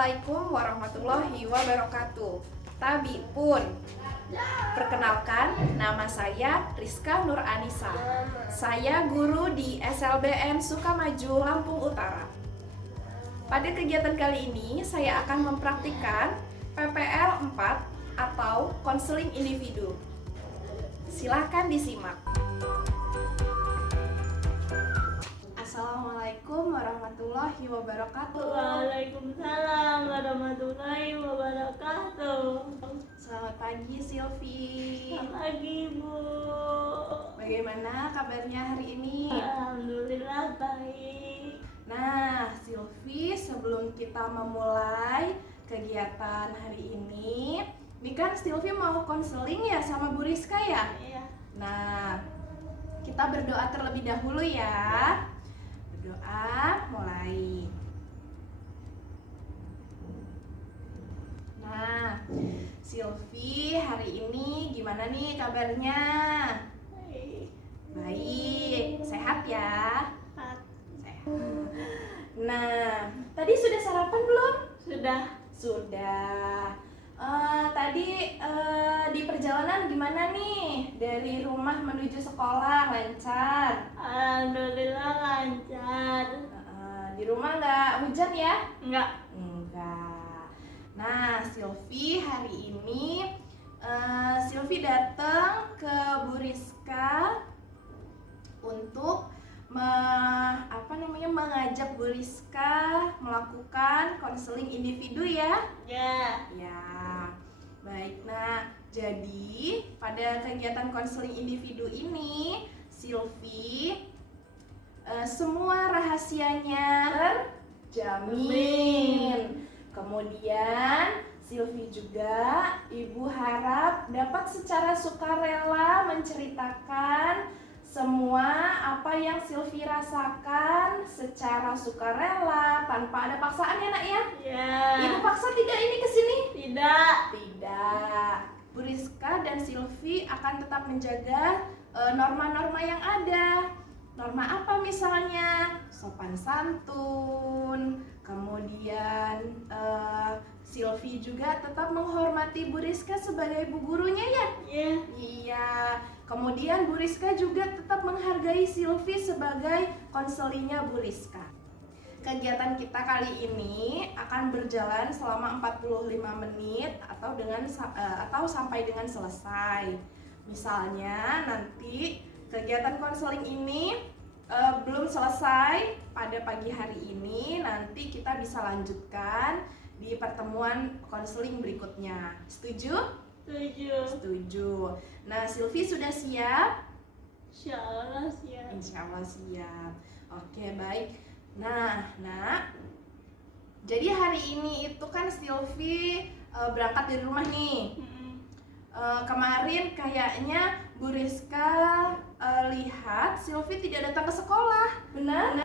Assalamualaikum warahmatullahi wabarakatuh. Tabi pun. Perkenalkan, nama saya Rizka Nur Anissa. Saya guru di SLBN Sukamaju, Lampung Utara. Pada kegiatan kali ini, saya akan mempraktikkan PPL 4 atau konseling individu. Silahkan disimak. Assalamualaikum warahmatullahi wabarakatuh. Waalaikumsalam warahmatullahi wabarakatuh. Selamat pagi Silvi. Selamat pagi Bu. Bagaimana kabarnya hari ini? Alhamdulillah baik. Nah Silvi, sebelum kita memulai kegiatan hari ini kan Silvi mau konseling ya sama Bu Rizka ya? Iya. Nah, kita berdoa terlebih dahulu ya. Berdoa, mulai. Nah, Silvi hari ini gimana nih kabarnya? Baik. Baik, sehat ya? Sehat. Sehat. Nah, tadi sudah sarapan belum? Sudah. Sudah. Tadi di perjalanan gimana nih? Dari rumah menuju sekolah lancar? Alhamdulillah lancar. Di rumah nggak hujan ya? Enggak. Enggak. Nah, Silvi hari ini Silvi datang ke Bu Rizka untuk mengajak Bu Rizka melakukan konseling individu ya? Ya. Ya. Baik. Nah, jadi pada kegiatan konseling individu ini Silvi semua rahasianya terjamin. Kemudian Silvi juga Ibu harap dapat secara sukarela menceritakan semua apa yang Silvi rasakan secara sukarela tanpa ada paksaan ya nak ya? Ya. Ibu paksa tidak ini ke sini? Tidak. Tidak. Bu Rizka dan Silvi akan tetap menjaga norma-norma yang ada. Norma apa misalnya? Sopan santun. Kemudian Silvi juga tetap menghormati Bu Rizka sebagai bu gurunya ya? Iya. Iya. Kemudian Bu Rizka juga tetap menghargai Silvi sebagai konselingnya Bu Rizka. Kegiatan kita kali ini akan berjalan selama 45 menit atau sampai dengan selesai. Misalnya nanti kegiatan konseling ini belum selesai pada pagi hari ini, nanti kita bisa lanjutkan di pertemuan konseling berikutnya. Setuju? Setuju. Setuju. Nah, Silvi sudah siap? Insyaallah siap. Insyaallah siap. Oke, baik. Nah, nak. Jadi hari ini itu kan Silvi berangkat dari rumah nih. Kemarin kayaknya Bu Rizka lihat Silvi tidak datang ke sekolah, benar?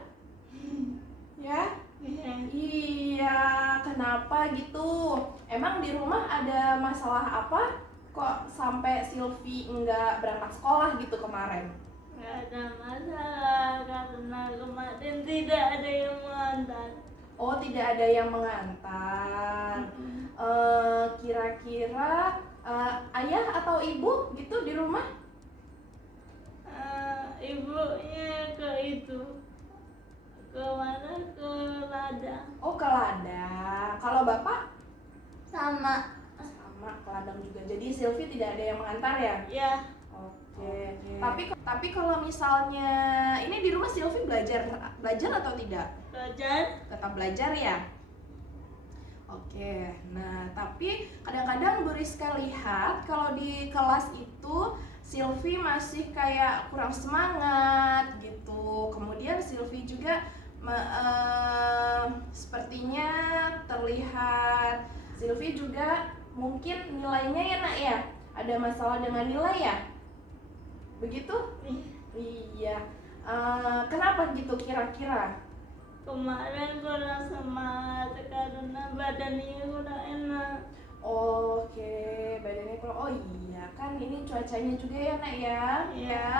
Ya? Iya. Iya, kenapa gitu? Emang di rumah ada masalah apa? Kok sampai Silvi nggak berangkat sekolah gitu kemarin? Nggak ada masalah karena kemarin tidak ada yang mengantar. Oh, tidak ada yang mengantar. Kira-kira ayah atau ibu gitu di rumah? Ibunya ke mana? Ke ladang. Oh, ke ladang. Kalau bapak? Sama. Sama, ke ladang juga. Jadi Silvi tidak ada yang mengantar ya? Ya. Oke. Tapi kalau misalnya ini di rumah Silvi belajar atau tidak? Belajar. Tetap belajar ya? Oke. Nah, tapi kadang-kadang Bu Rizka lihat kalau di kelas itu Silvi masih kayak kurang semangat gitu. Kemudian Silvi juga sepertinya terlihat Silvi juga mungkin nilainya ya nak ya? Ada masalah dengan nilai ya? Begitu? Iya. Kenapa gitu kira-kira? Kemarin kurang semangat karena badannya kurang enak. Oke, badannya kurang. Oh iya, kan ini cuacanya juga ya nak ya? Iya.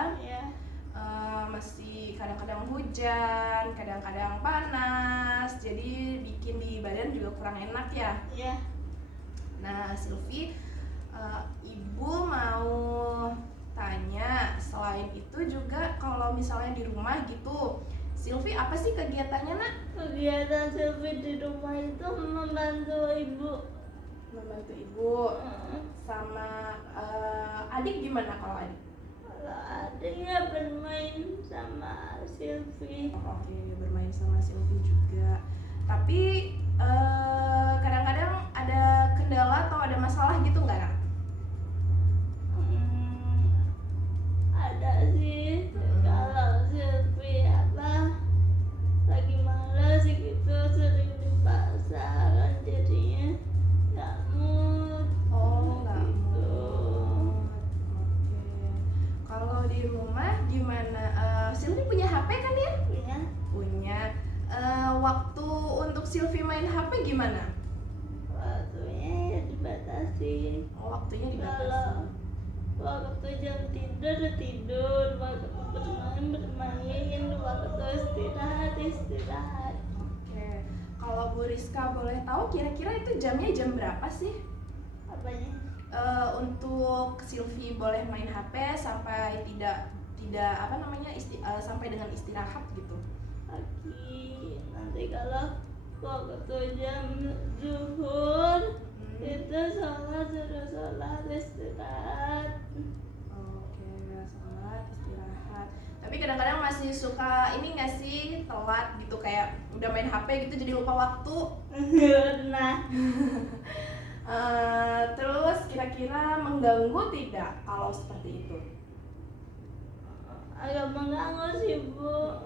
Masih kadang-kadang hujan, kadang-kadang panas, jadi bikin bikin di badan juga kurang enak ya. Iya. Nah, Silvi, ibu mau tanya, selain itu juga kalau misalnya di rumah gitu, Silvi apa sih kegiatannya nak? Kegiatan Silvi di rumah itu membantu ibu. Membantu ibu. Sama adik gimana kalau adik? Kalau adiknya bermain sama Silvi. Oke, bermain sama Silvi juga. Tapi kadang-kadang ada kendala atau ada masalah gitu nggak nak? Ada sih. Kalau Silvi lagi malas gitu sering dipaksa kan jadinya nggak mood. Oh, nggak Gitu. mood. Oke. Kalau di rumah gimana? Silvi punya HP kan ya? Ya. Punya. Waktu untuk Silvi main HP gimana? Waktunya ya dibatasi. Oh, waktunya Kalau dibatasi. waktu jam tidur, waktu bermain, waktu istirahat. Oke. Kalau Bu Rizka boleh tahu kira-kira itu jamnya jam berapa sih? Apanya? Untuk Silvi boleh main HP sampai tidak apa namanya sampai dengan istirahat gitu. Pagi. Nanti kalau waktu jam zuhur itu suruh sholat istirahat. Oke, sholat istirahat. Tapi kadang-kadang masih suka ini nggak sih telat gitu kayak udah main HP gitu jadi lupa waktu. Nah, Terus kira-kira mengganggu tidak kalau seperti itu? agak mengganggu sih Bu.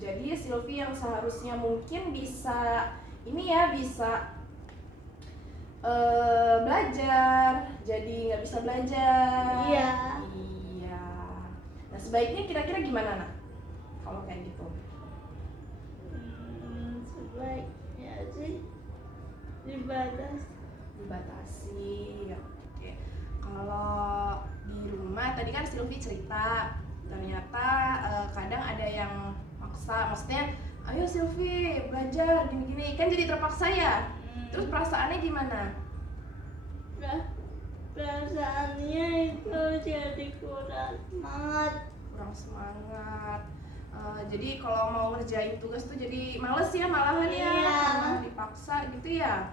Jadi Silvi yang seharusnya mungkin bisa ini ya bisa belajar jadi nggak bisa belajar. Iya. Iya. Nah sebaiknya kira-kira gimana nak kalau kayak gitu? Sebaiknya sih Dibatasi. Oke. Kalau di rumah tadi kan Silvi cerita ternyata kadang ada yang maksa, maksudnya ayo Silvi belajar gini-gini kan jadi terpaksa ya. Terus perasaannya gimana? Perasaannya itu jadi kurang semangat. Kurang semangat. Jadi kalau mau ngerjain tugas tuh jadi males ya malahan ya, Iya. karena dipaksa gitu ya.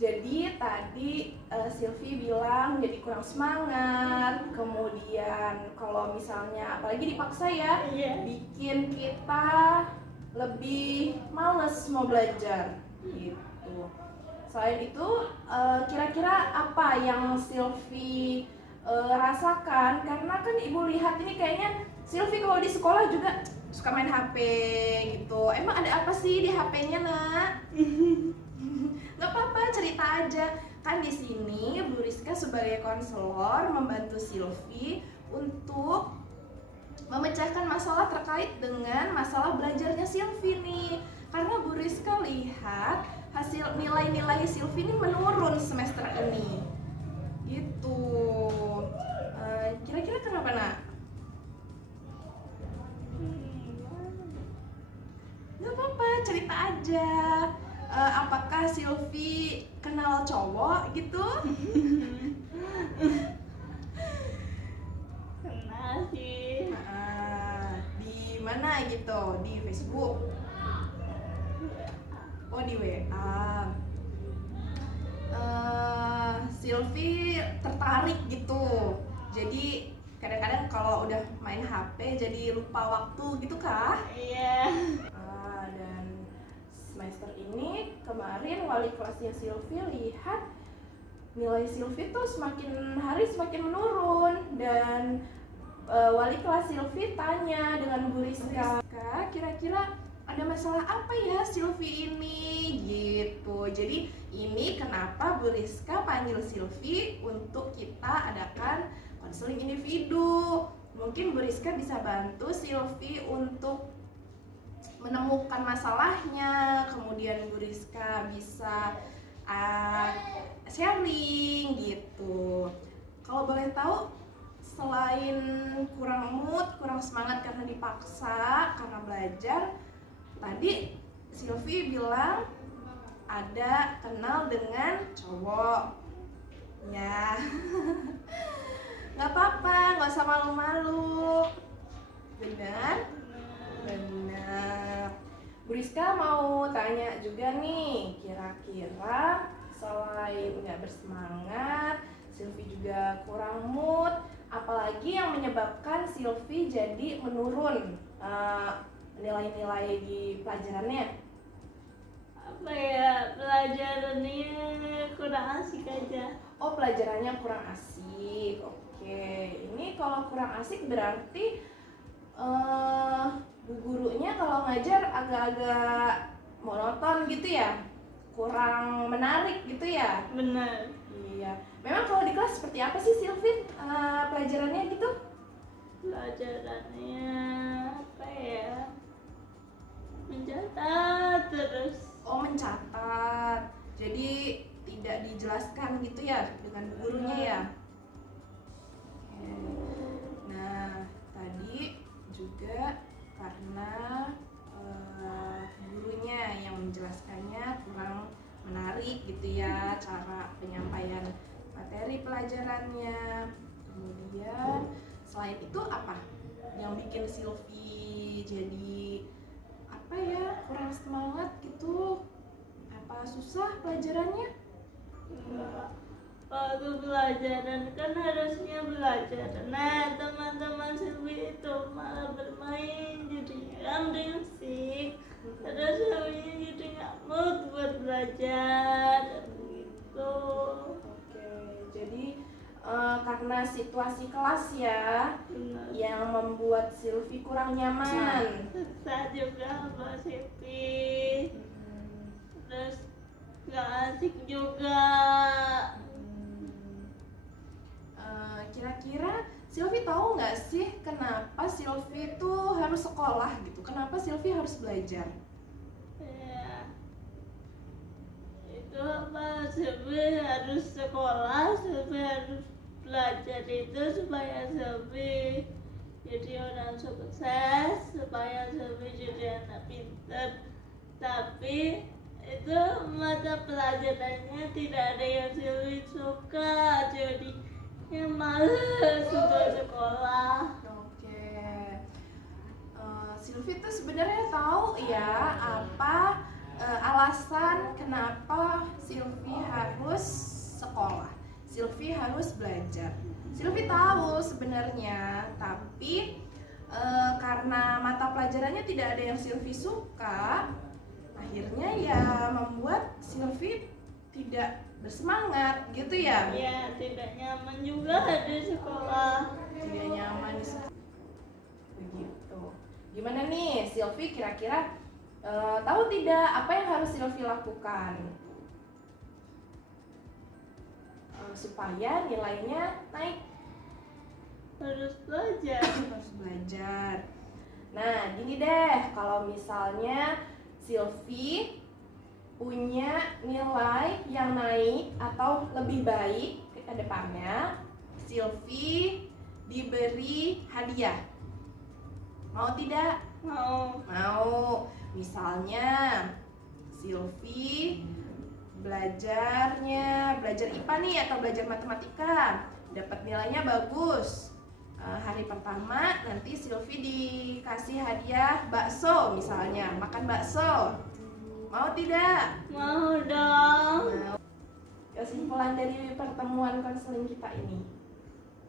Jadi tadi Silvi bilang jadi kurang semangat, kemudian kalau misalnya apalagi dipaksa ya, Iya. bikin kita lebih males mau belajar gitu. Selain itu kira-kira apa yang Silvi rasakan? Karena kan ibu lihat ini kayaknya Silvi kalau di sekolah juga suka main HP gitu. Emang ada apa sih di HP-nya nak? Gak apa-apa, cerita aja. Kan di sini Bu Rizka sebagai konselor membantu Silvi untuk memecahkan masalah terkait dengan masalah belajarnya Silvi nih. Karena Bu Rizka lihat hasil nilai-nilai Silvi ini menurun semester ini. Gitu. Kira-kira kenapa nak? Gak apa-apa, cerita aja. Apakah Silvi kenal cowok gitu? Kenal sih. Di mana gitu? Di Facebook? Oh di WA. Silvi tertarik gitu. Jadi kadang-kadang kalau udah main HP jadi lupa waktu gitu kah? Iya. Dan semester ini kemarin wali kelasnya Silvi lihat nilai Silvi tuh semakin hari semakin menurun dan wali kelas Silvi tanya dengan Bu Rizka, kira-kira ada masalah apa ya Silvi ini gitu. Jadi ini kenapa Bu Rizka panggil Silvi untuk kita adakan konseling individu. Mungkin Bu Rizka bisa bantu Silvi untuk menemukan masalahnya, kemudian Bu Rizka bisa sharing gitu. Kalau boleh tahu, selain kurang mood, kurang semangat karena dipaksa, karena belajar, tadi Silvi bilang ada kenal dengan cowok. Ya, nggak apa-apa, nggak usah malu-malu. Benar? Benar. Bu Rizka mau tanya juga nih, kira-kira selain nggak bersemangat, Silvi juga kurang mood, apalagi yang menyebabkan Silvi jadi menurun nilai-nilai di pelajarannya? Apa ya, pelajarannya kurang asik aja. Oh, pelajarannya kurang asik. Oke, ini kalau kurang asik berarti bu gurunya kalau ngajar agak-agak monoton gitu ya, kurang menarik gitu ya. Benar. Iya, memang kalau di kelas seperti apa sih Silvin pelajarannya gitu? Pelajarannya apa ya, mencatat terus. Oh, mencatat, jadi tidak dijelaskan gitu ya dengan bu gurunya ya. Oke. Nah, tadi juga karena gurunya yang menjelaskannya kurang menarik gitu ya, cara penyampaian materi pelajarannya. Kemudian selain itu apa yang bikin Silvi jadi apa ya, kurang semangat gitu? Apa susah pelajarannya? Waktu pelajaran kan harusnya belajar. Nah, teman-teman Silvi itu malah bermain, jadinya kan berisik. Terus Silvinya jadi nggak mood buat belajar gitu. Oke, jadi karena situasi kelas ya Benar. yang membuat Silvi kurang nyaman. Susah juga Mbak Silvi. Terus nggak asik juga. Kira-kira Silvi tahu nggak sih kenapa Silvi itu harus sekolah gitu? Kenapa Silvi harus belajar? Ya, itu apa, Silvi harus sekolah, Silvi harus belajar itu supaya Silvi jadi orang sukses, supaya Silvi jadi anak pintar. Tapi itu mata pelajarannya tidak ada yang Silvi suka, jadi yang males untuk sekolah. Oke, Silvi tuh sebenarnya tahu ya apa alasan kenapa Silvi harus sekolah, Silvi harus belajar. Silvi tahu sebenarnya, tapi karena mata pelajarannya tidak ada yang Silvi suka, akhirnya ya membuat Silvi tidak bersemangat gitu ya. Ya, tidak nyaman juga di sekolah. Tidak nyaman di sekolah. Begitu. Gimana nih Silvi, kira-kira tahu tidak apa yang harus Silvi lakukan supaya nilainya naik? Harus belajar. Harus belajar. Nah, gini deh, kalau misalnya Silvi punya nilai yang naik atau lebih baik ke depannya, Silvi diberi hadiah. Mau tidak? Mau. Mau. Misalnya Silvi belajar IPA nih atau belajar matematika, dapat nilainya bagus. Hari pertama nanti Silvi dikasih hadiah bakso misalnya, makan bakso. Mau tidak? Mau dong. Mau. Kesimpulan dari pertemuan konseling kita ini.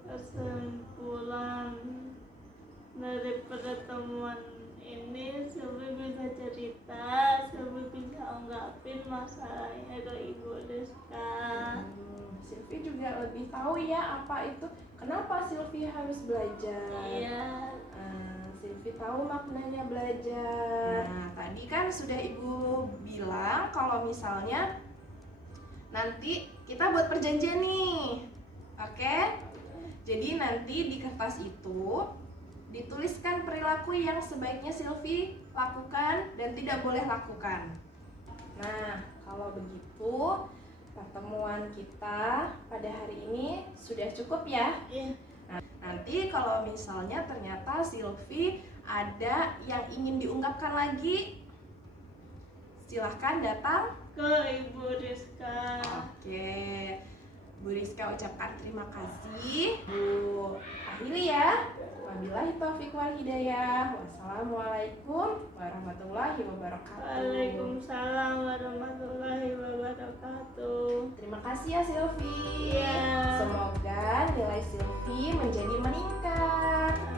Kesimpulan dari pertemuan ini, Silvi bisa cerita, Silvi bisa ungkapin masalahnya ke Ibu Rizka. Silvi juga lebih tahu ya apa itu, kenapa Silvi harus belajar. Iya. Silvi tahu maknanya belajar. Nah, tadi kan sudah Ibu bilang kalau misalnya nanti kita buat perjanjian nih. Oke? Jadi nanti di kertas itu dituliskan perilaku yang sebaiknya Silvi lakukan dan tidak boleh lakukan. Nah, kalau begitu pertemuan kita pada hari ini sudah cukup ya. Iya. Nah, nanti kalau misalnya ternyata Silvi ada yang ingin diungkapkan lagi, Silahkan datang. ke Ibu Rizka. Oke, Bu Rizka ucapkan terima kasih. Bu akhiri ya. Wabillahi taufiq wal hidayah. Wassalamualaikum warahmatullahi wabarakatuh. Waalaikumsalam warahmatullahi wabarakatuh. Terima kasih ya Silvi. Iya. Semoga nilai Silvi menjadi meningkat.